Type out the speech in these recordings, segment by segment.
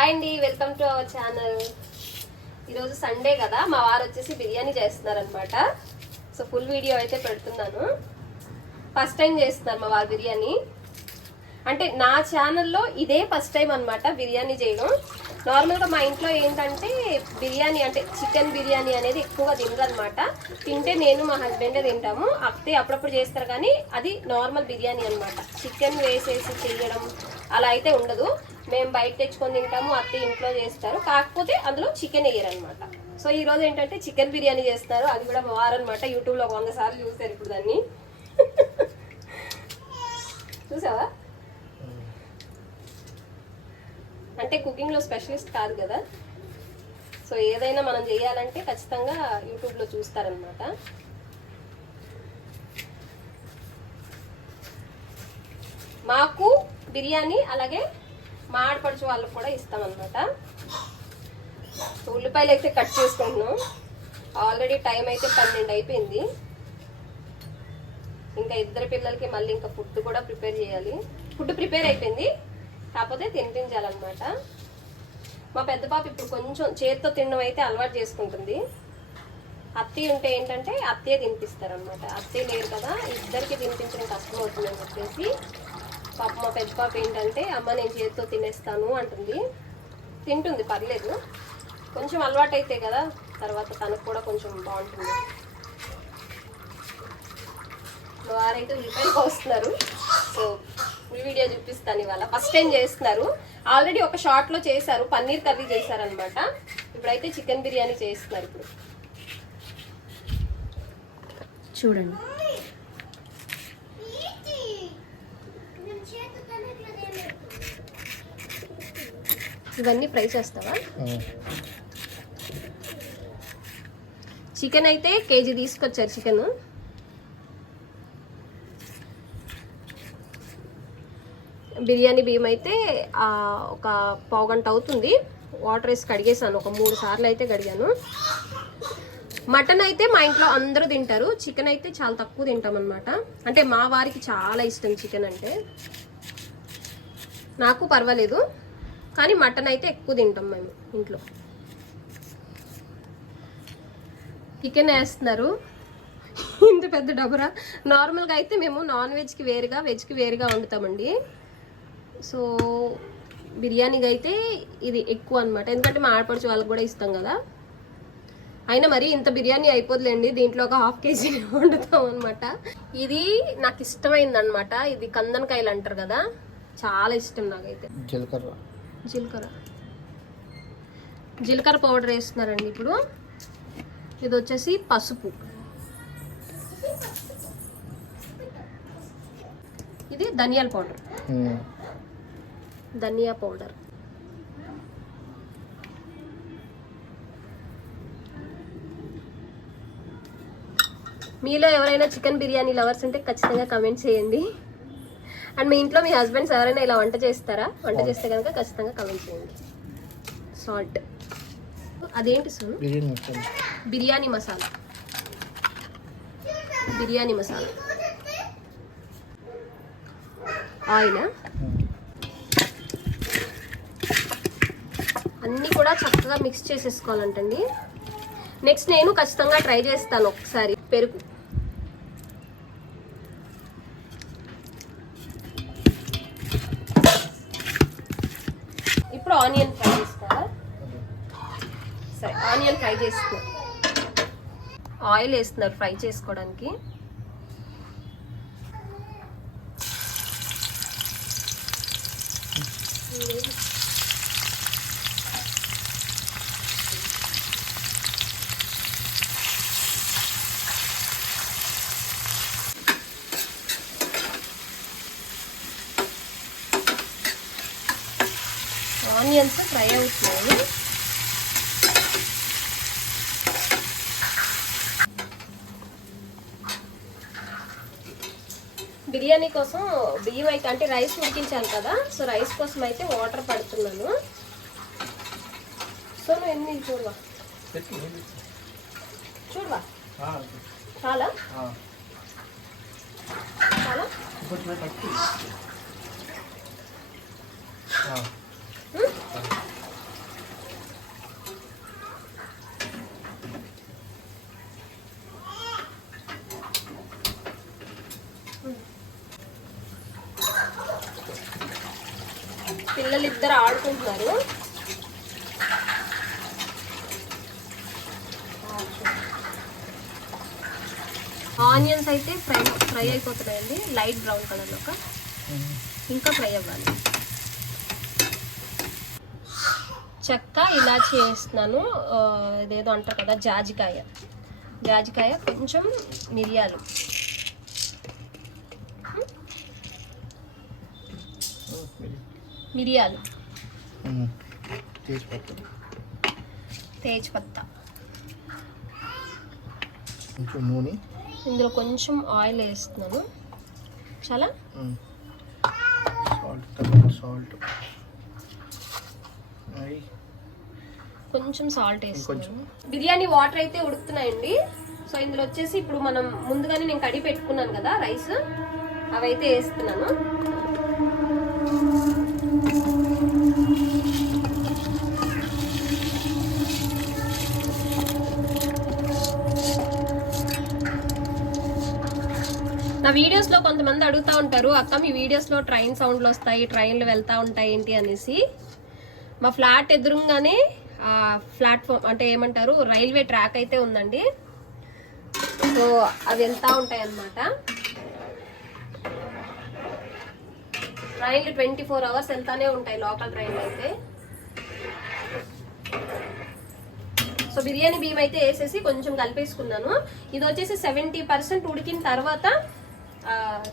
Hi అండి welcome to our channel ఈరోజు Sunday కదా మా వారు వచ్చేసి బిర్యానీ చేస్తున్నారనమాట సో ఫుల్ వీడియో అయితే పెడుతున్నాను. ఫస్ట్ టైం చేస్తున్నారు మా వారు బిర్యానీ. అంటే నా ఛానల్లో ఇదే ఫస్ట్ టైం అన్నమాట బిర్యానీ చేయడం. నార్మల్గా మా ఇంట్లో ఏంటంటే బిర్యానీ అంటే చికెన్ బిర్యానీ అనేది ఎక్కువగా తినరనమాట తింటే నేను మా హస్బెండే తింటాము. అత్తే అప్పుడప్పుడు చేస్తారు కానీ అది నార్మల్ బిర్యానీ అన్నమాట. చికెన్ వేసేసి చేయడం అలా అయితే ఉండదు. మేము బయట తెచ్చుకొని తింటాము అత్తే ఇంట్లో చేస్తారు. కాకపోతే అందులో చికెన్ వేయరనమాట సో ఈ రోజు ఏంటంటే చికెన్ బిర్యానీ చేస్తారు. అది కూడా వారనమాట యూట్యూబ్లో ఒక వంద సార్లు చూస్తారు ఇప్పుడు దాన్ని. చూసావా? అంటే కుకింగ్లో స్పెషలిస్ట్ కాదు కదా. సో ఏదైనా మనం చేయాలంటే ఖచ్చితంగా యూట్యూబ్లో చూస్తారనమాట మాకు బిర్యానీ అలాగే మా ఆడపడుచు వాళ్ళకు కూడా ఇస్తామన్నమాట. ఉల్లిపాయలు అయితే కట్ చేసుకుంటున్నాం. ఆల్రెడీ టైం అయితే పన్నెండు అయిపోయింది. ఇంకా ఇద్దరు పిల్లలకి మళ్ళీ ఇంకా ఫుడ్ కూడా ప్రిపేర్ చేయాలి. ఫుడ్ ప్రిపేర్ అయిపోయింది. కాకపోతే తినిపించాలన్నమాట. మా పెద్ద పాప ఇప్పుడు కొంచెం చేతితో తినడం అయితే అలవాటు చేసుకుంటుంది. అత్తయ్య ఉంటే ఏంటంటే అత్తయ్య తినిపిస్తారనమాట అత్తయ్య లేరు కదా ఇద్దరికి తినిపించడం కష్టం అవుతుందని చెప్పేసి పాప మా పెద్ద పాప ఏంటంటే అమ్మ నేను చేతితో తినేస్తాను అంటుంది. తింటుంది పర్లేదు. కొంచెం అలవాటు అయితే కదా తర్వాత తనకు కూడా కొంచెం బాగుంటుంది. వారైతే ఉల్లిపాయలు కోస్తున్నారు సో ఫుల్ వీడియో చూపిస్తాను ఇవాళ. ఫస్ట్ టైం చేస్తున్నారు. ఆల్రెడీ ఒక షార్ట్లో చేశారు పన్నీర్ కర్రీ చేశారనమాట. ఇప్పుడైతే చికెన్ బిర్యానీ చేస్తున్నారు ఇప్పుడు. చూడండి. ఇవన్నీ ఫ్రై చేస్తావా? చికెన్ అయితే కేజీ తీసుకొచ్చారు చికెన్. బిర్యానీ బియ్యం అయితే ఒక పావుగంట అవుతుంది. వాటర్ వేసి కడిగేసాను ఒక మూడు సార్లు అయితే కడిగాను. మటన్ అయితే మా ఇంట్లో అందరూ తింటారు. చికెన్ అయితే చాలా తక్కువ తింటాం అనమాట అంటే మా వారికి చాలా ఇష్టం చికెన్ అంటే. నాకు పర్వాలేదు. కానీ మటన్ అయితే ఎక్కువ తింటాం మేము ఇంట్లో. చికెన్ వేస్తున్నారు? ఇంత పెద్ద డబురా నార్మల్గా అయితే మేము నాన్ వెజ్కి వేరుగా వెజ్కి వేరుగా వండుతామండి. సో బిర్యానీకి అయితే ఇది ఎక్కువ అనమాట ఎందుకంటే మా ఆడపడుచు వాళ్ళకి కూడా ఇస్తాం కదా. అయినా మరి ఇంత బిర్యానీ అయిపోదులేండి. దీంట్లో ఒక హాఫ్ కేజీ వండుతాం అనమాట ఇది నాకు ఇష్టమైంది అనమాట ఇది కందనకాయలు అంటారు కదా. చాలా ఇష్టం నాకైతే. జీలకర్ర. జీలకర్ర. జీలకర్ర పౌడర్ వేస్తున్నారండి ఇప్పుడు. ఇది వచ్చేసి పసుపు. ఇది ధనియాల పౌడర్. ధనియా పౌడర్. మీలో ఎవరైనా చికెన్ బిర్యానీ లవర్స్ ఉంటే ఖచ్చితంగా కమెంట్ చేయండి. అండ్ మీ ఇంట్లో మీ హస్బెండ్స్ ఎవరైనా ఇలా వంట చేస్తారా? వంట చేస్తే కనుక ఖచ్చితంగా కమెంట్ చేయండి. సాల్ట్. అదేంటి సును? బిర్యానీ మసాలా. బిర్యానీ మసాలా. ఆయిల్. అన్నీ కూడా చక్కగా మిక్స్ చేసేసుకోవాలంటండి. నెక్స్ట్ నేను ఖచ్చితంగా ట్రై చేస్తాను ఒకసారి. పెరుగు ఇప్పుడు ఆనియన్ ఫ్రై చేసుకోవాలా సరే ఆనియన్ ఫ్రై చేసుకో ఆయిల్ వేస్తున్నారు ఫ్రై చేసుకోవడానికి. ఆనియన్స్ ఫ్రై అవుతున్నాయి. బిర్యానీ కోసం బియ్యం అయితే అంటే రైస్ ఉడికించాలి కదా సో రైస్ కోసం అయితే వాటర్ పడుతున్నాను. సో నువ్వు ఎన్ని చూడవా? చూడవా? చాలా? చాలా ఆ. హ్మ్? పిల్లలు ఇద్దరు ఆడుకుంటున్నారు ఆనియన్స్ అయితే ఫ్రై ఫ్రై అయిపోతున్నాయండి. లైట్ బ్రౌన్ కలర్లో ఒక ఇంకా ఫ్రై అవ్వాలి. చెక్క ఇలాచి వేస్తున్నాను. ఆ, ఇదేదో అంటారు కదా జాజికాయ. జాజికాయ కొంచెం మిరియాలు. మిరియాలు. తేజ్పత్తా కొంచెం నూనె. ఇందులో కొంచెం ఆయిల్ వేస్తున్నాను. చాలా? సాల్ట్ కొంచెం సాల్ట్. వేస్తున్నాను. బిర్యానీ వాటర్ అయితే ఉడుకుతున్నాయండి. సో ఇందులో వచ్చేసి ఇప్పుడు మనం ముందుగానే నేను కడిగి పెట్టుకున్నాను కదా రైస్ అవైతే వేస్తున్నాను. నా వీడియోస్లో కొంతమంది అడుగుతూ ఉంటారు అక్క మీ వీడియోస్లో ట్రైన్ సౌండ్లు వస్తాయి ట్రైన్లు వెళ్తూ ఉంటాయి ఏంటి? అనేసి. మా ఫ్లాట్ ఎదురుగానే ప్లాట్ఫామ్ అంటే ఏమంటారు రైల్వే ట్రాక్ అయితే ఉందండి. సో అవి వెళ్తూ ఉంటాయి అన్నమాట ట్రైన్లు ట్వంటీ ఫోర్ అవర్స్ వెళ్తానే ఉంటాయి లోకల్ ట్రైన్లు అయితే. సో బిర్యానీ బియ్యం అయితే వేసేసి కొంచెం కలిపేసుకున్నాను. ఇది వచ్చేసి సెవెంటీ పర్సెంట్ ఉడికిన తర్వాత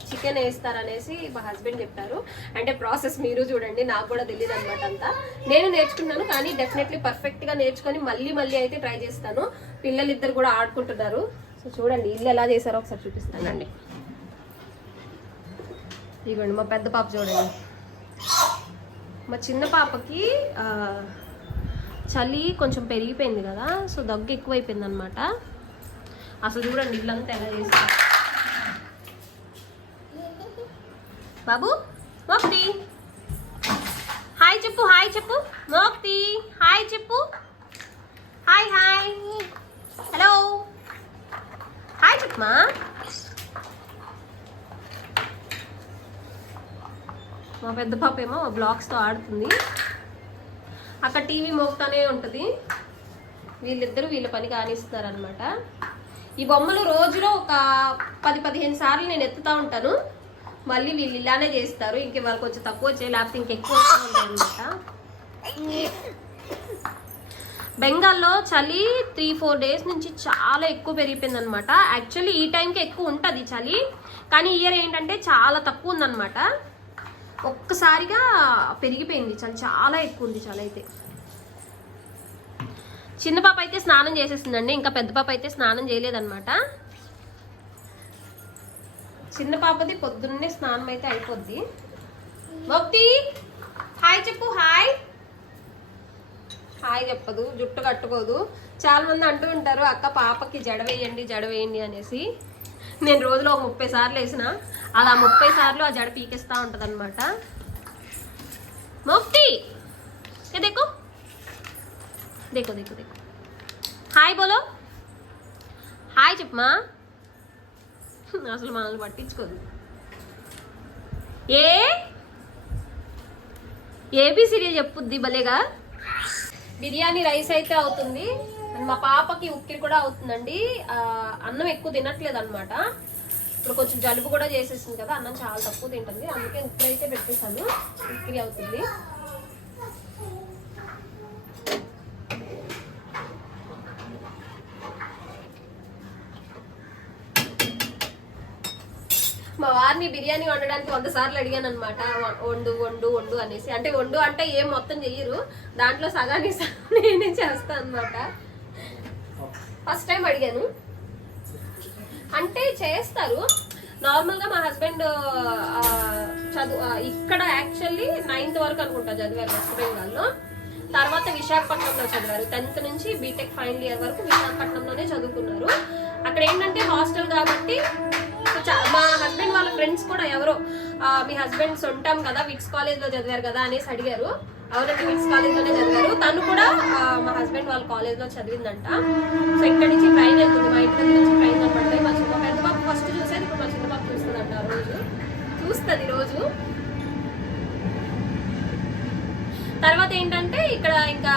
చికెన్ వేస్తారనేసి మా హస్బెండ్ చెప్పారు. అంటే ప్రాసెస్ మీరు చూడండి నాకు కూడా తెలియదు అనమాట అంతా. నేను నేర్చుకున్నాను కానీ డెఫినెట్లీ పర్ఫెక్ట్గా నేర్చుకొని మళ్ళీ మళ్ళీ అయితే ట్రై చేస్తాను. పిల్లలు ఇద్దరు కూడా ఆడుకుంటున్నారు. సో చూడండి ఇల్లు ఎలా చేశారో ఒకసారి చూపిస్తానండి ఇదిగోండి మా పెద్ద పాప చూడండి. మా చిన్న పాపకి చలి కొంచెం పెరిగిపోయింది కదా సో దగ్గు ఎక్కువైపోయింది అనమాట అసలు చూడండి ఇల్లంతా ఎలా చేస్తారు బాబు మోక్తి. హాయ్ చెప్పు హాయ్ చెప్పు మోక్తి. హాయ్ చెప్పు. Hi hi. హలో. హాయ్ చెప్పమా మా పెద్ద పాప ఏమో బ్లాగ్స్తో ఆడుతుంది. అక్కడ టీవీ మోగుతానే ఉంటుంది. వీళ్ళిద్దరూ వీళ్ళ పని కానిస్తున్నారు అనమాట ఈ బొమ్మలు రోజులో ఒక పది పదిహేను సార్లు నేను ఎత్తుతా ఉంటాను. మళ్ళీ వీళ్ళు ఇలానే చేస్తారు. ఇంకే వాళ్ళకి కొంచెం తక్కువ వచ్చాయి లేకపోతే ఇంకెక్కువ వస్తూ అనమాట బెంగాల్లో చలి త్రీ ఫోర్ డేస్ నుంచి చాలా ఎక్కువ పెరిగిపోయింది అనమాట యాక్చువల్లీ ఈ టైంకి ఎక్కువ ఉంటుంది చలి. కానీ ఇయర్ ఏంటంటే చాలా తక్కువ ఉందన్నమాట. ఒక్కసారిగా పెరిగిపోయింది చలి. చాలా ఎక్కువ ఉంది చలి అయితే. చిన్న పాప అయితే స్నానం చేసేసిందండి. ఇంకా పెద్ద పాప అయితే స్నానం చేయలేదన్నమాట. చిన్న పాపది పొద్దున్నే స్నానం అయితే అయిపోద్ది. భక్తి హాయ్ చెప్పు హాయ్. హాయ్ చెప్పదు జుట్టు కట్టుకోదు. చాలా మంది అంటూ ఉంటారు అక్క పాపకి జడ వేయండి జడ వేయండి అనేసి. నేను రోజులో ఒక ముప్పై సార్లు వేసిన అలా ముప్పై సార్లు ఆ జడ పీకేస్తూ ఉంటుంది అనమాట మొక్తి ఏ దేకో? దేకో దేకో దేకో. హాయ్ బోలో. హాయ్ చెప్పమా అసలు మనల్ని పట్టించుకోదు. ఏ? ఏబిసిడీ చెప్పుద్ది భలేగా? బిర్యానీ రైస్ అయితే అవుతుంది. మా పాపకి ఉక్కిరి కూడా అవుతుందండి. అన్నం ఎక్కువ తినట్లేదు అనమాట ఇప్పుడు కొంచెం జలుబు కూడా చేసేసింది కదా అన్నం చాలా తక్కువ తింటుంది. అందుకే ఉక్కిరి అయితే పెట్టేశాను. ఉక్కిరి అవుతుంది. సార్ని బిర్యానీ వండడానికి వంద సార్లు అడిగాను అనమాట వండు వండు వండు అనేసి. అంటే వండు అంటే ఏం మొత్తం చెయ్యరు. దాంట్లో సగానికి సగం నేనే చేస్తాను అనమాట ఫస్ట్ టైం అడిగాను. అంటే చేస్తారు. నార్మల్గా మా హస్బెండ్ చదువు ఇక్కడ యాక్చువల్లీ నైన్త్ వరకు అనుకుంటా చదివారు వెస్ట్ బెంగాల్లో తర్వాత విశాఖపట్నంలో చదివారు. టెన్త్ నుంచి బీటెక్ ఫైనల్ ఇయర్ వరకు విశాఖపట్నంలోనే చదువుకున్నారు. అక్కడ ఏంటంటే హాస్టల్ కాబట్టి సో మా హస్బెండ్ వాళ్ళ ఫ్రెండ్స్ కూడా ఎవరో మీ హస్బెండ్ ఉంటాం కదా విక్స్ కాలేజ్లో చదివారు కదా అనేసి అడిగారు. అవునండి విక్స్ కాలేజ్లోనే చదివారు. తను కూడా మా హస్బెండ్ వాళ్ళ కాలేజ్లో చదివిందంట. సో ఇక్కడ నుంచి ట్రైన్ వెళ్తుంది. మా ఇంటి దగ్గర నుంచి ట్రైన్ అనమాట మా చిన్న పెద్ద పాప ఫస్ట్ చూసేది ఇప్పుడు మా చిన్న పాప చూస్తుందంట ఆ రోజు. చూస్తుంది రోజు. తర్వాత ఏంటంటే ఇక్కడ ఇంకా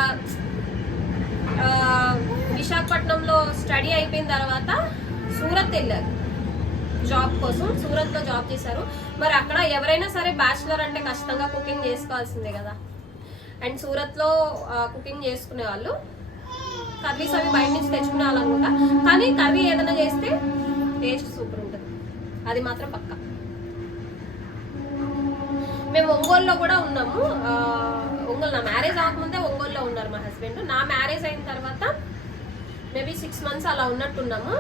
విశాఖపట్నంలో స్టడీ అయిపోయిన తర్వాత సూరత్ వెళ్ళారు. జాబ్ కోసం సూరత్లో జాబ్ చేశారు. మరి అక్కడ ఎవరైనా సరే బ్యాచులర్ అంటే ఖచ్చితంగా కుకింగ్ చేసుకోవాల్సిందే కదా. అండ్ సూరత్లో కుకింగ్ చేసుకునే వాళ్ళు కర్రీస్ అవి బయట నుంచి తెచ్చుకునే వాళ్ళు అనుకుంటా కానీ కర్రీ ఏదైనా చేస్తే టేస్ట్ సూపర్ ఉంటుంది. అది మాత్రం పక్కా. మేము ఒంగోలులో కూడా ఉన్నాము. ఒంగోలు నా మ్యారేజ్ అవ్వకముందే ఒంగోలులో ఉన్నారు మా హస్బెండ్. నా మ్యారేజ్ అయిన తర్వాత మేబీ సిక్స్ మంత్స్ అలా ఉన్నట్టున్నాము.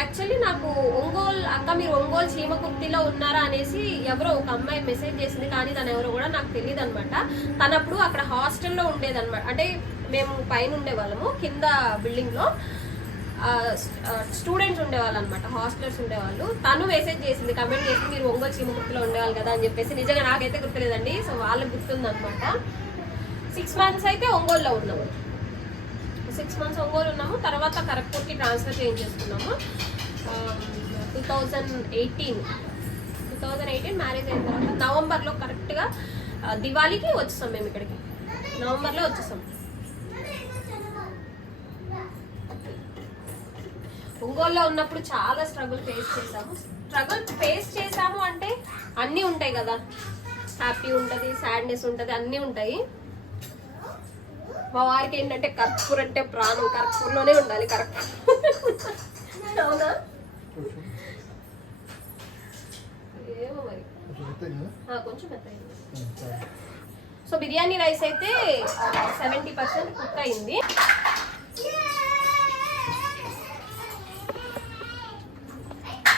యాక్చువల్లీ నాకు ఒంగోలు అక్క మీరు ఒంగోలు చీమకుర్తిలో ఉన్నారా అనేసి ఎవరో ఒక అమ్మాయి మెసేజ్ చేసింది కానీ తను ఎవరో కూడా నాకు తెలియదు అనమాట తనప్పుడు అక్కడ హాస్టల్లో ఉండేదన్నమాట. అంటే మేము పైన ఉండేవాళ్ళము కింద బిల్డింగ్లో. స్టూడెంట్స్ ఉండేవాళ్ళు అనమాట హాస్టలర్స్ ఉండేవాళ్ళు. తను మెసేజ్ చేసింది కమెంట్ చేసి మీరు ఒంగోలు చీమకుర్తిలో ఉండేవాళ్ళు కదా అని చెప్పేసి. నిజంగా నాకైతే గుర్తులేదండి సో వాళ్ళకి గుర్తుంది అనమాట సిక్స్ మంత్స్ అయితే ఒంగోలులో ఉన్నాము. సిక్స్ మంత్స్ ఒంగోలు ఉన్నాము. తర్వాత ఖరగ్పూర్కి transfer చేయించేసుకున్నాము. Two thousand eighteen two thousand eighteen marriage అయిన తర్వాత నవంబర్లో కరెక్ట్గా దివాళీకి వచ్చేసాం మేము ఇక్కడికి. నవంబర్లో వచ్చేసాం. ఒంగోలులో ఉన్నప్పుడు చాలా స్ట్రగుల్ ఫేస్ చేసాము స్ట్రగుల్ ఫేస్ చేసాము అంటే అన్నీ ఉంటాయి కదా. హ్యాపీ ఉంటుంది సాడ్నెస్ ఉంటుంది అన్నీ ఉంటాయి. మా వారికి ఏంటంటే కర్పూర్ అంటే ప్రాణం కర్పూర్లోనే ఉండాలి కరెక్ట్ అవునా? ఏమో మరి. కొంచెం సో బిర్యానీ రైస్ అయితే సెవెంటీ పర్సెంట్ కుక్ అయింది.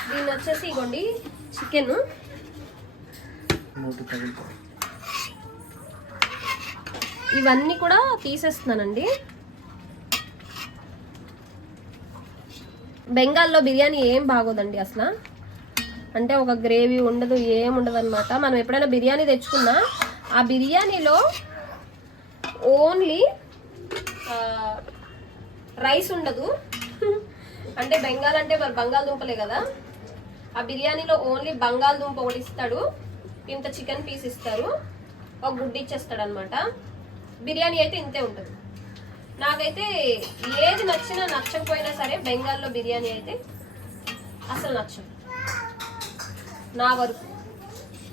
దీన్ని వచ్చేసి ఇగోండి చికెన్ ఇవన్నీ కూడా తీసేస్తున్నానండి. బెంగాల్లో బిర్యానీ ఏం బాగోదండి అసలు? అంటే ఒక గ్రేవీ ఉండదు ఏం ఉండదు అనమాట మనం ఎప్పుడైనా బిర్యానీ తెచ్చుకున్నా ఆ బిర్యానీలో ఓన్లీ రైస్ ఉండదు. అంటే బెంగాల్ అంటే మరి బంగాళదుంపలే కదా? ఆ బిర్యానీలో ఓన్లీ బంగాళదుంప ఒకటి ఇస్తాడు. ఇంత చికెన్ పీస్ ఇస్తారు. ఒక గుడ్డు ఇచ్చేస్తాడు అనమాట బిర్యానీ అయితే ఇంతే ఉంటుంది. నాకైతే ఏది నచ్చినా నచ్చకపోయినా సరే బెంగాల్లో బిర్యానీ అయితే అసలు నచ్చదు. నా వరకు.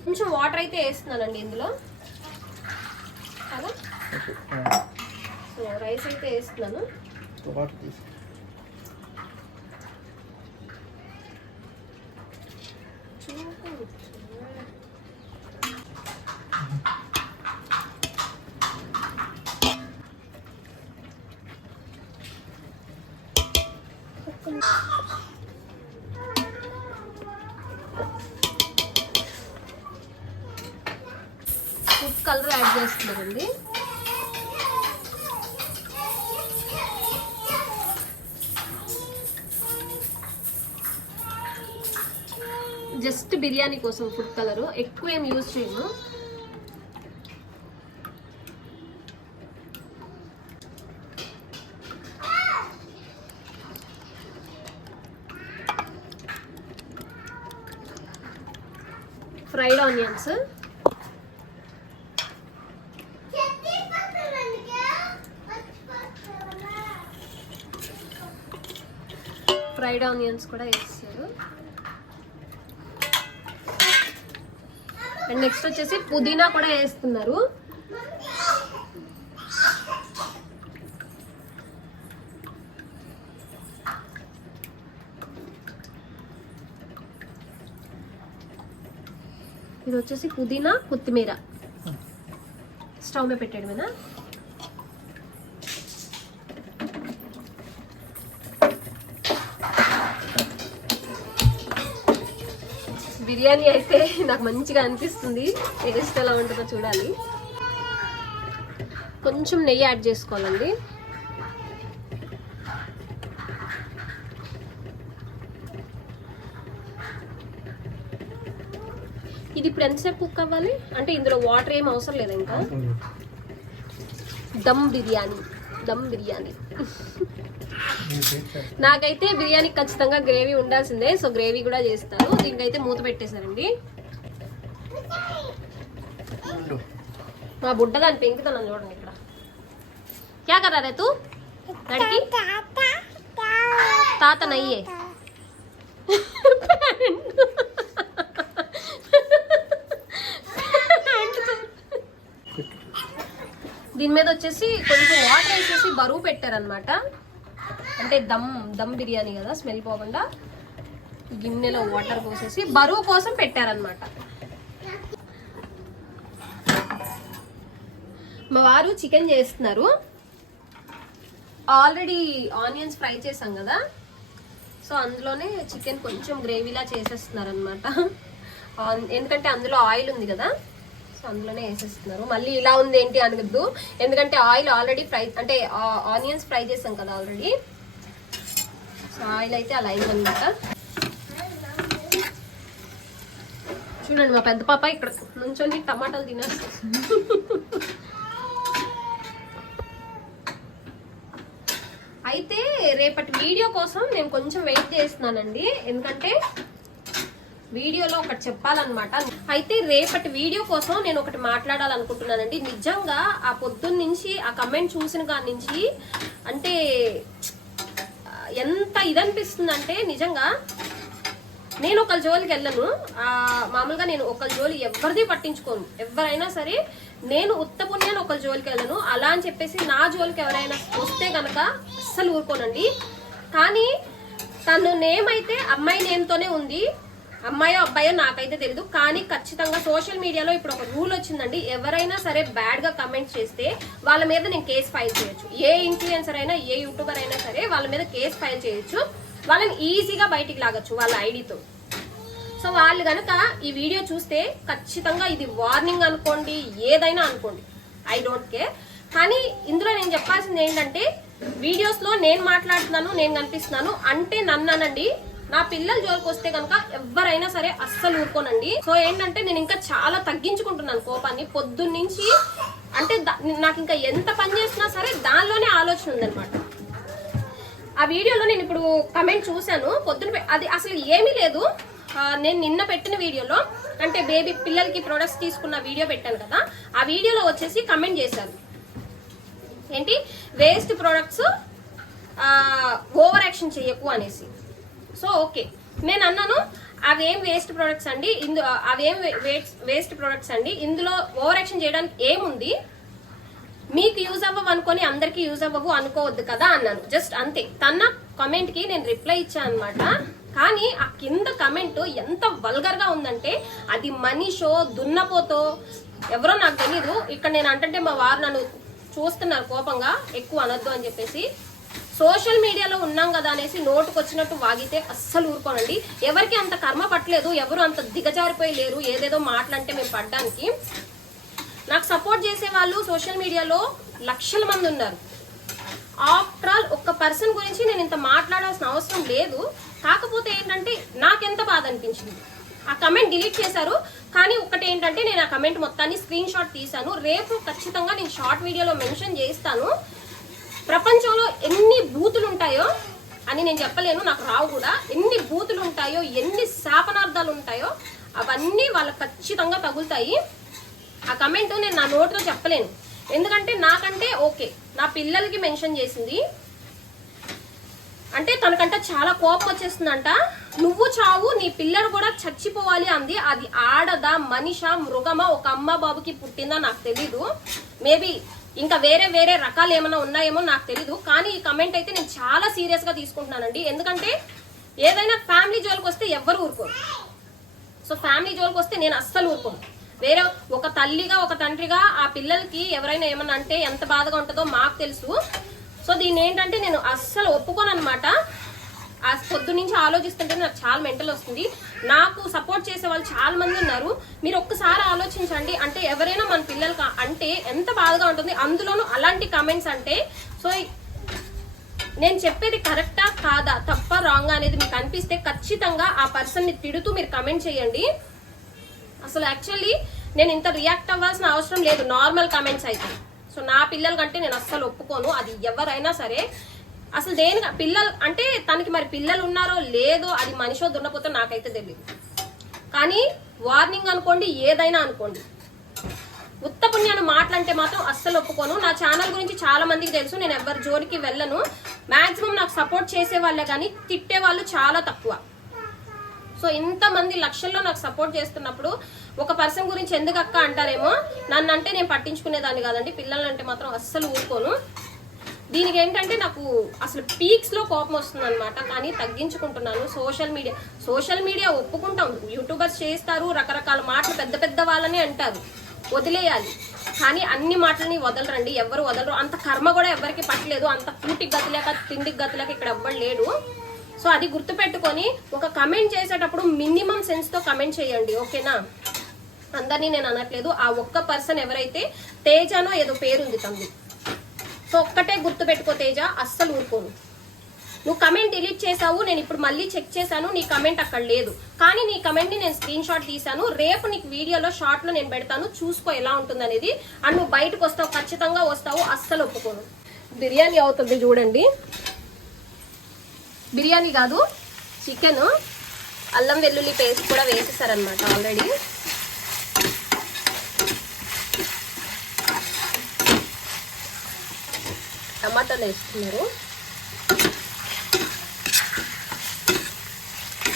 కొంచెం వాటర్ అయితే వేస్తున్నానండి ఇందులో. సో రైస్ అయితే వేస్తున్నాను వాటర్ తీసి ఫుడ్ కలర్ యాడ్ చేస్తున్నారండి జస్ట్ బిర్యానీ కోసం ఫుడ్ కలర్. ఎక్కువ ఏం యూజ్ చేయము. Fried onions. ఫ్రైడ్ ఆనియన్స్ కూడా వేస్తారు. అండ్ నెక్స్ట్ వచ్చేసి పుదీనా కూడా వేస్తున్నారు. ఇది వచ్చేసి పుదీనా కొత్తిమీర. స్టవ్ మీద మేనా బిర్యానీ అయితే నాకు మంచిగా అనిపిస్తుంది. టేస్ట్ ఎలా ఉంటుందో చూడాలి. కొంచెం నెయ్యి యాడ్ చేసుకోవాలండి. ఇది ఇప్పుడు ఎంతసేపు కుక్ అవ్వాలి? అంటే ఇందులో వాటర్ ఏం అవసరం లేదు ఇంకా? దమ్ బిర్యానీ. దమ్ బిర్యానీ. నాకైతే బిర్యానీ ఖచ్చితంగా గ్రేవీ ఉండాల్సిందే సో గ్రేవీ కూడా చేస్తారు దీనికైతే మూత పెట్టేశారండి మా బుడ్డ దాన్ని పెంకుతున్నాను చూడండి ఇక్కడ. క్యా కరా రే తూ? లడ్కి తాత నయ్యే. దీని మీద వచ్చేసి కొంచెం వాటర్ వేసేసి బరువు పెట్టారనమాట అంటే దమ్ దమ్ బిర్యానీ కదా స్మెల్ పోకుండా గిన్నెలో వాటర్ పోసేసి బరువు కోసం పెట్టారనమాట మా వారు చికెన్ చేస్తున్నారు. ఆల్రెడీ ఆనియన్స్ ఫ్రై చేసాం కదా సో అందులోనే చికెన్ కొంచెం గ్రేవీలా చేసేస్తున్నారు అనమాట ఎందుకంటే అందులో ఆయిల్ ఉంది కదా సో అందులోనే వేసేస్తున్నారు. మళ్ళీ ఇలా ఉంది ఏంటి అనగద్దు ఎందుకంటే ఆయిల్ ఆల్రెడీ ఫ్రై అంటే ఆనియన్స్ ఫ్రై చేసాం కదా ఆల్రెడీ. ఆయిల్ అయితే అలా అయిందనమాట. చూడండి మా పెద్ద పాప ఇక్కడ నుంచొని టమాటాలు తినేస్తుంది. అయితే రేపటి వీడియో కోసం నేను కొంచెం వెయిట్ చేస్తున్నానండి. ఎందుకంటే వీడియోలో ఒకటి చెప్పాలన్నమాట. అయితే రేపటి వీడియో కోసం నేను ఒకటి మాట్లాడాలనుకుంటున్నానండి. నిజంగా ఆ పొద్దున్న నుంచి ఆ కమెంట్ చూసిన కాడి నుంచి అంటే ఎంత ఇదనిపిస్తుంది అంటే నిజంగా నేను ఒకళ్ళ జోలికి వెళ్ళను. మామూలుగా నేను ఒకళ్ళ జోలి ఎవరిది పట్టించుకోను. ఎవరైనా సరే నేను ఉత్త పుణ్యాన్ని ఒకళ్ళ జోలికి వెళ్ళను. అలా అని చెప్పేసి నా జోలికి ఎవరైనా వస్తే గనక అస్సలు ఊరుకోనండి. కానీ తను నేమ్ అయితే అమ్మాయి నేమ్తోనే ఉంది. అమ్మాయో అబ్బాయో నాకైతే తెలియదు కానీ ఖచ్చితంగా సోషల్ మీడియాలో ఇప్పుడు ఒక రూల్ వచ్చిందండి. ఎవరైనా సరే బ్యాడ్గా కమెంట్ చేస్తే వాళ్ళ మీద నేను కేసు ఫైల్ చేయొచ్చు. ఏ ఇన్ఫ్లుయెన్సర్ అయినా ఏ యూట్యూబర్ అయినా సరే వాళ్ళ మీద కేసు ఫైల్ చేయొచ్చు. వాళ్ళని ఈజీగా బయటికి లాగచ్చు వాళ్ళ ఐడితో సో వాళ్ళు కనుక ఈ వీడియో చూస్తే ఖచ్చితంగా ఇది వార్నింగ్ అనుకోండి ఏదైనా అనుకోండి. ఐ డోంట్ కేర్ కానీ ఇందులో నేను చెప్పాల్సింది ఏంటంటే వీడియోస్లో నేను మాట్లాడుతున్నాను నేను కనిపిస్తున్నాను అంటే నన్ను అనండి. నా పిల్లల జోలికి వస్తే కనుక ఎవరైనా సరే అస్సలు ఊరుకోనండి. సో ఏంటంటే నేను ఇంకా చాలా తగ్గించుకుంటున్నాను కోపాన్ని. పొద్దున్నుంచి అంటే దా- నాకు ఇంకా ఎంత పని చేసినా సరే దానిలోనే ఆలోచన ఉందన్నమాట. ఆ వీడియోలో నేను ఇప్పుడు కమెంట్ చూశాను. పొద్దున అది అసలు ఏమీ లేదు. నేను నిన్న పెట్టిన వీడియోలో అంటే బేబీ పిల్లలకి ప్రొడక్ట్స్ తీసుకున్న వీడియో పెట్టాను కదా ఆ వీడియోలో వచ్చేసి కమెంట్ చేశారు. ఏంటి? వేస్ట్ ప్రొడక్ట్స్ ఓవర్ యాక్షన్ చేయకు అనేసి. So okay. నేను అన్నాను అవేం వేస్ట్ ప్రొడక్ట్స్ అండి? ఇందు అవేం వేస్ట్ ప్రొడక్ట్స్ అండి? ఇందులో ఓవర్ యాక్షన్ చేయడానికి ఏముంది? మీకు యూజ్ అవ్వవు అనుకొని అందరికీ యూజ్ అవ్వవు అనుకోవద్దు కదా అన్నాను. జస్ట్ అంతే. తన కమెంట్కి నేను రిప్లై ఇచ్చాను అనమాట కానీ ఆ కింద కమెంట్ ఎంత వల్గర్గా ఉందంటే అది మనీషో దున్నపోతో ఎవరో నాకు తెలీదు. ఇక్కడ నేను అంటే మా వారు నన్ను చూస్తున్నారు కోపంగా ఎక్కువ అనొద్దు అని చెప్పేసి. సోషల్ మీడియాలో ఉన్నాం కదా అనేసి నోటుకు వచ్చినట్టు వాగితే అస్సలు ఊరుకోనండి. ఎవరికి అంత కర్మ పట్టలేదు ఎవరు అంత దిగజారిపోయి లేరు ఏదేదో మాటలంటే మేము పడ్డానికి. నాకు సపోర్ట్ చేసే వాళ్ళు సోషల్ మీడియాలో లక్షల మంది ఉన్నారు. ఆఫ్టర్ ఆల్ ఒక్క పర్సన్ గురించి నేను ఇంత మాట్లాడాల్సిన అవసరం లేదు. కాకపోతే ఏంటంటే నాకెంత బాధ అనిపించింది? ఆ కమెంట్ డిలీట్ చేశారు. కానీ ఒకటి ఏంటంటే నేను ఆ కమెంట్ మొత్తాన్ని స్క్రీన్ షాట్ తీశాను. రేపు ఖచ్చితంగా నేను షార్ట్ వీడియోలో మెన్షన్ చేస్తాను. ప్రపంచంలో ఎన్ని బూతులు ఉంటాయో అని నేను చెప్పలేను నాకు రావు కూడా. ఎన్ని బూతులు ఉంటాయో ఎన్ని శాపనార్థాలు ఉంటాయో అవన్నీ వాళ్ళకి ఖచ్చితంగా తగులుతాయి. ఆ కమెంట్ నేను నా నోటితో చెప్పలేను. ఎందుకంటే నాకంటే ఓకే నా పిల్లలకి మెన్షన్ చేసింది. అంటే తనకంట చాలా కోపం వచ్చేస్తుందంట. నువ్వు చావు నీ పిల్లడు కూడా చచ్చిపోవాలి అంది. అది ఆడదా మనిష మృగమా ఒక అమ్మ బాబుకి పుట్టిందా నాకు తెలీదు. మేబీ ఇంకా వేరే వేరే రకాలు ఏమైనా ఉన్నాయేమో నాకు తెలీదు. కానీ ఈ కమెంట్ అయితే నేను చాలా సీరియస్గా తీసుకుంటున్నానండి. ఎందుకంటే ఏదైనా ఫ్యామిలీ జోలికి వస్తే ఎవ్వరు ఊరుకోరు. సో ఫ్యామిలీ జోలికి వస్తే నేను అస్సలు ఊరుకోను. వేరే ఒక తల్లిగా ఒక తండ్రిగా ఆ పిల్లలకి ఎవరైనా ఏమన్నా అంటే ఎంత బాధగా ఉంటుందో మాకు తెలుసు. సో దీన్ని ఏంటంటే నేను అస్సలు ఒప్పుకోను అనమాట ఆ పొద్దు నుంచి ఆలోచిస్తుంటే నాకు చాలా మెంటల్ వస్తుంది. నాకు సపోర్ట్ చేసే వాళ్ళు చాలా మంది ఉన్నారు. మీరు ఒక్కసారి ఆలోచించండి. అంటే ఎవరైనా మన పిల్లలకి అంటే ఎంత బాధగా ఉంటుంది అందులోనూ అలాంటి కమెంట్స్ అంటే సో నేను చెప్పేది కరెక్టా కాదా తప్ప రాంగ్ అనేది మీకు అనిపిస్తే ఖచ్చితంగా ఆ పర్సన్ని తిడుతూ మీరు కమెంట్ చేయండి. అసలు యాక్చువల్లీ నేను ఇంత రియాక్ట్ అవ్వాల్సిన అవసరం లేదు. నార్మల్ కమెంట్స్ అయితే. సో నా పిల్లల కంటే నేను అస్సలు ఒప్పుకోను. అది ఎవరైనా సరే అసలు దేని పిల్లలు అంటే తనకి మరి పిల్లలు ఉన్నారో లేదో అది మనిషో దున్నపోతే నాకైతే తెలియదు కానీ వార్నింగ్ అనుకోండి ఏదైనా అనుకోండి. ఉత్త మాటలంటే మాత్రం అస్సలు ఒప్పుకోను. నా ఛానల్ గురించి చాలా మందికి తెలుసు నేను ఎవరి జోలికి వెళ్ళను. మాక్సిమం నాకు సపోర్ట్ చేసే వాళ్ళే కానీ తిట్టే వాళ్ళు చాలా తక్కువ. సో ఇంతమంది లక్షల్లో నాకు సపోర్ట్ చేస్తున్నప్పుడు ఒక పర్సన్ గురించి ఎందుకు అక్క అంటారేమో? నన్ను అంటే నేను పట్టించుకునేదాన్ని కాదండి. పిల్లలంటే మాత్రం అస్సలు ఊరుకోను. దీనికి ఏంటంటే నాకు అసలు పీక్స్లో కోపం వస్తుంది అనమాట కానీ తగ్గించుకుంటున్నాను. సోషల్ మీడియా సోషల్ మీడియా ఒప్పుకుంటాం. యూట్యూబర్స్ చేస్తారు రకరకాల మాటలు పెద్ద పెద్ద వాళ్ళని అంటారు. వదిలేయాలి. కానీ అన్ని మాటలని వదలరండి. ఎవరు వదలరు. అంత కర్మ కూడా ఎవరికి పట్టలేదు. అంత కూటికి గతిలేక తిండికి గతిలేక ఇక్కడ ఎవ్వరు లేడు. సో అది గుర్తుపెట్టుకొని ఒక కమెంట్ చేసేటప్పుడు మినిమం సెన్స్తో కమెంట్ చేయండి. ఓకేనా? అందరినీ నేను అనట్లేదు. ఆ ఒక్క పర్సన్ ఎవరైతే తేజానో ఏదో పేరుంది తమ్ముడు. సో ఒక్కటే గుర్తు పెట్టుకో తేజ అస్సలు ఊరుకోను. నువ్వు కమెంట్ డిలీట్ చేసావు నేను ఇప్పుడు మళ్ళీ చెక్ చేశాను నీ కమెంట్ అక్కడ లేదు. కానీ నీ కమెంట్ని నేను స్క్రీన్ షాట్ తీసాను రేపు నీకు వీడియోలో షార్ట్లో నేను పెడతాను చూసుకో ఎలా ఉంటుంది అనేది అండ్ నువ్వు బయటకు వస్తావు ఖచ్చితంగా వస్తావు అస్సలు ఒప్పుకోను. బిర్యానీ అవుతుంది చూడండి. బిర్యానీ కాదు చికెన్ అల్లం వెల్లుల్లి పేస్ట్ కూడా వేసేసారనమాట ఆల్రెడీ టమాటాలు వేస్తున్నారు.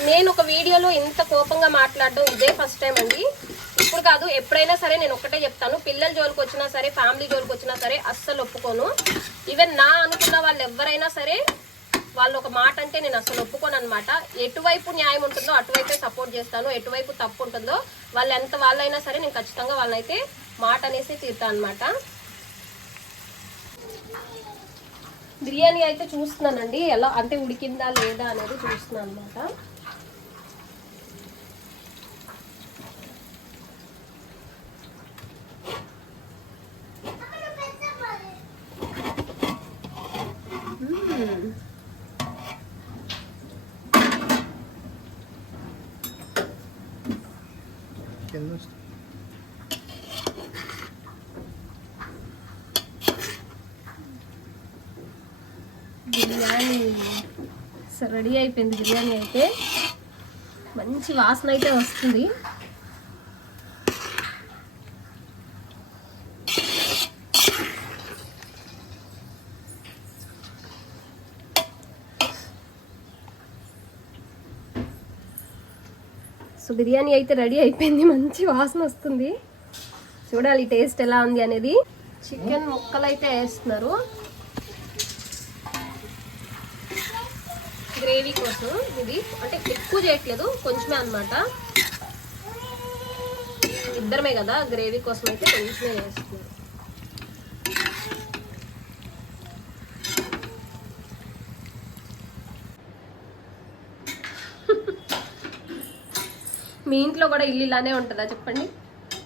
నేను ఒక వీడియోలో ఇంత కోపంగా మాట్లాడడం ఇదే ఫస్ట్ టైం అండి. ఇప్పుడు కాదు ఎప్పుడైనా సరే నేను ఒకటే చెప్తాను. పిల్లల జోలికి వచ్చినా సరే ఫ్యామిలీ జోలికి వచ్చినా సరే అస్సలు ఒప్పుకోను. ఈవెన్ నా అనుకున్న వాళ్ళు ఎవరైనా సరే వాళ్ళు ఒక మాట అంటే నేను అసలు ఒప్పుకోను అనమాట ఎటువైపు న్యాయం ఉంటుందో అటువైపే సపోర్ట్ చేస్తాను. ఎటువైపు తప్పు ఉంటుందో వాళ్ళు ఎంత వాళ్ళైనా సరే నేను ఖచ్చితంగా వాళ్ళైతే మాట అనేసి తీరుతాను అనమాట బిర్యానీ అయితే చూస్తున్నానండి. ఎలా అంటే ఉడికిందా లేదా అనేది చూస్తున్నాను అనమాట కింద సో రెడీ అయిపోయింది బిర్యానీ అయితే. మంచి వాసన అయితే వస్తుంది. సో బిర్యానీ అయితే రెడీ అయిపోయింది. మంచి వాసన వస్తుంది. చూడాలి టేస్ట్ ఎలా ఉంది అనేది. చికెన్ ముక్కలు అయితే వేస్తున్నారు. గ్రేవీ కోసం ఇది అంటే ఎక్కువ చేయట్లేదు కొంచెమే అన్నమాట. ఇద్దరమే కదా గ్రేవీ కోసం అయితే కొంచెమే చేస్తున్నారు. మీ ఇంట్లో కూడా ఇల్లు ఇలానే ఉంటుందా చెప్పండి?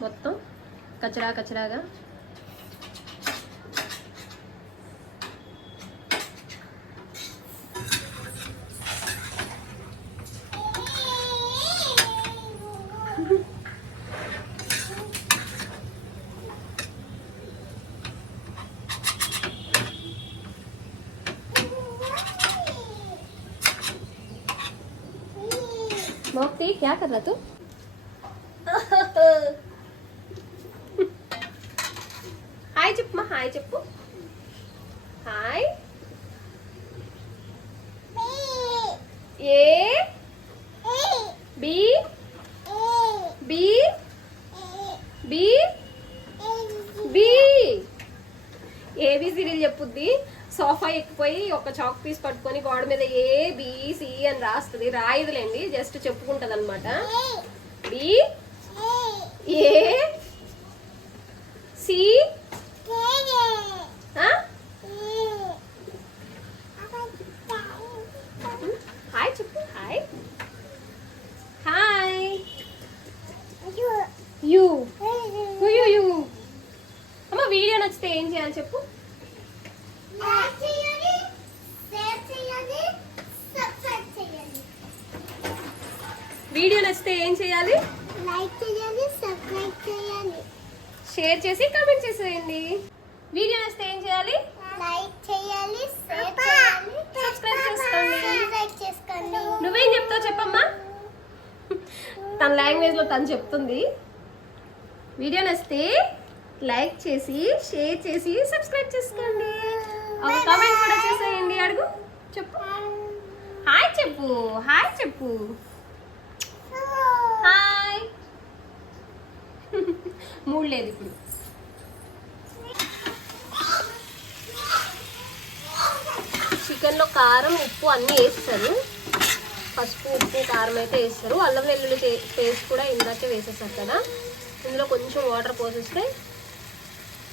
మొత్తం కచరా కచరాగా? कर रहा तू హాయ్ చెప్పమ్మా హాయ్ చెప్పు hi A B B B B ఏబిసిడీలు చెప్పుద్ది సోఫా ఎక్కిపోయి ఒక చాక్ పీస్ పట్టుకొని గోడ మీద ఏ బి అని రాస్తుంది రాయదులేండి జస్ట్ చెప్పుకుంటది అనమాట బి ఏ సి ఆ? హాయ్ చెప్పు hi hi U U U అమ్మ వీడియో నచ్చితే ఏం చేయాలి చెప్పు వీడియో నచ్చితే ఏం చేయాలి షేర్ చేసి కామెంట్ చేసేయండి వీడియో నచ్చితే ఏం చేయాలి సబ్స్క్రైబ్ చేసుకోండి నువ్వేం చెప్తావు చెప్పమ్మా తన లాంగ్వేజ్లో తను చెప్తుంది. వీడియో నచ్చితే లైక్ చేసి షేర్ చేసి సబ్స్క్రైబ్ చేసుకోండి. ఒక కామెంట్ కూడా చేసేయండి అడుగు. చెప్పు. హాయ్ చెప్పు. హాయ్ చెప్పు. హాయ్ మూడు లేదు ఇప్పుడు. చికెన్లో కారం ఉప్పు అన్నీ వేస్తారు పసుపు ఉప్పు కారం అయితే వేస్తారు. అల్లం వెల్లుల్లి పేస్ట్ కూడా ఇందాకే వేసేస్తారు కదా. ఇందులో కొంచెం వాటర్ పోసేస్తే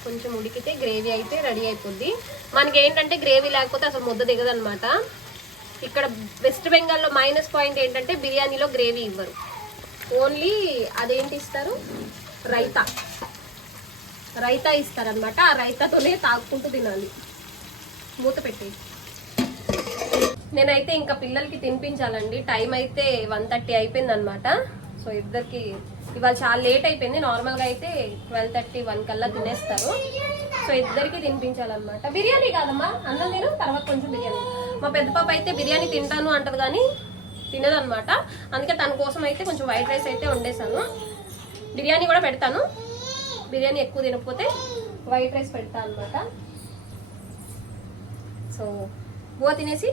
కొంచెం ఉడికితే గ్రేవీ అయితే రెడీ అయిపోద్ది. మనకి ఏంటంటే గ్రేవీ లేకపోతే అసలు ముద్ద దిగదనమాట ఇక్కడ వెస్ట్ బెంగాల్లో మైనస్ పాయింట్ ఏంటంటే బిర్యానీలో గ్రేవీ ఇవ్వరు. ఓన్లీ అదేంటి ఇస్తారు? రైతా. రైతా ఇస్తారనమాట ఆ రైతాతోనే తాగుకుంటూ తినాలి. మూత పెట్టేది నేనైతే ఇంకా పిల్లలకి తినిపించాలండి. టైం అయితే వన్ థర్టీ అయిపోయింది అనమాట సో ఇద్దరికి ఇవాళ చాలా లేట్ అయిపోయింది. నార్మల్గా అయితే ట్వెల్వ్ థర్టీ వన్ కల్లా తినేస్తారు. సో ఇద్దరికి తినిపించాలన్నమాట. బిర్యానీ కాదమ్మా అన్నం నేను తర్వాత కొంచెం బిర్యానీ. మా పెద్ద పాప అయితే బిర్యానీ తింటాను అంటది కానీ తినదనమాట అందుకే తన కోసం అయితే కొంచెం వైట్ రైస్ అయితే వండేసాను బిర్యానీ కూడా పెడతాను. బిర్యానీ ఎక్కువ తినకపోతే వైట్ రైస్ పెడతాను అనమాట సో బువ్వ తినేసి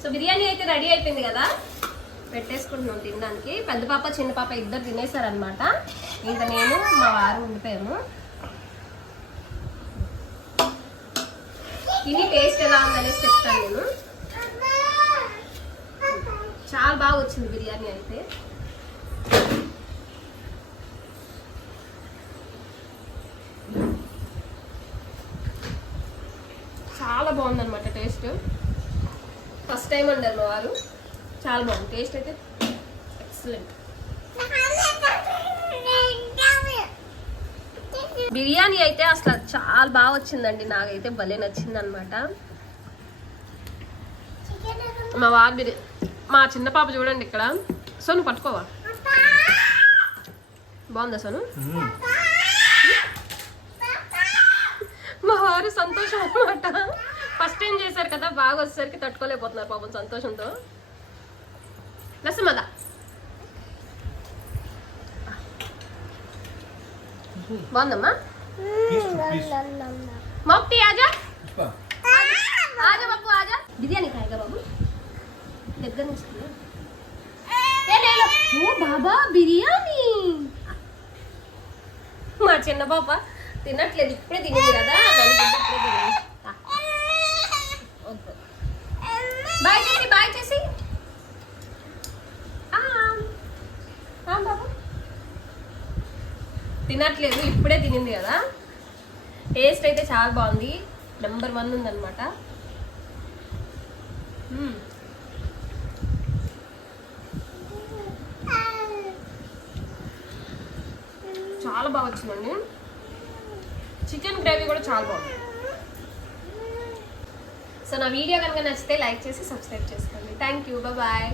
సో బిర్యానీ అయితే రెడీ అయిపోయింది కదా? పెట్టేసుకుంటున్నాం తినడానికి. పెద్ద పాప చిన్న పాప ఇద్దరు తినేసారనమాట ఇంకా నేను మా వారు ఉండిపోయాము. తిని టేస్ట్ ఎలా ఉందనేసి చెప్తాను నేను. చాలా బాగా వచ్చింది బిర్యానీ అయితే. చాలా బాగుందనమాట టేస్ట్ ఫస్ట్ టైం వండారు మా వారు. చాలా బాగుంది. టేస్ట్ అయితే ఎక్సలెంట్ బిర్యానీ అయితే అసలు చాలా బాగా వచ్చిందండి. నాకైతే భలే నచ్చింది అనమాట మా వారు బిర్యా మా చిన్న పాప చూడండి ఇక్కడ. సోను పట్టుకోవా? బాగుందా సోను? మా వారు సంతోషం అనమాట ఫస్ట్ టైం చేశారు కదా బాగా వచ్చేసరికి తట్టుకోలేకపోతున్నారు పాపం సంతోషంతో. రసమద బాగుందమ్మా? మోక్తి ఆజా? ఆజా బాబు ఆజా? బిర్యానీ కాయగా బాబు? దగ్గర నుంచి ఓ బాబా బిర్యానీ. మా చిన్న పాప తినట్లేదు ఇప్పుడే తినేది కదా. ఇప్పుడే తినేది ఆ. వద్దు. బాయ్ చేసి బాయ్ చేసి బాబు. తినట్లేదు. ఇప్పుడే తినింది కదా. టేస్ట్ అయితే చాలా బాగుంది. నెంబర్ వన్ ఉందన్నమాట. Hmm. చాలా బాగా వచ్చిందండి. చికెన్ గ్రేవీ కూడా చాలా బాగుంది. సో నా వీడియో కనుక నచ్చితే లైక్ చేసి సబ్స్క్రైబ్ చేసుకోండి. Thank you bye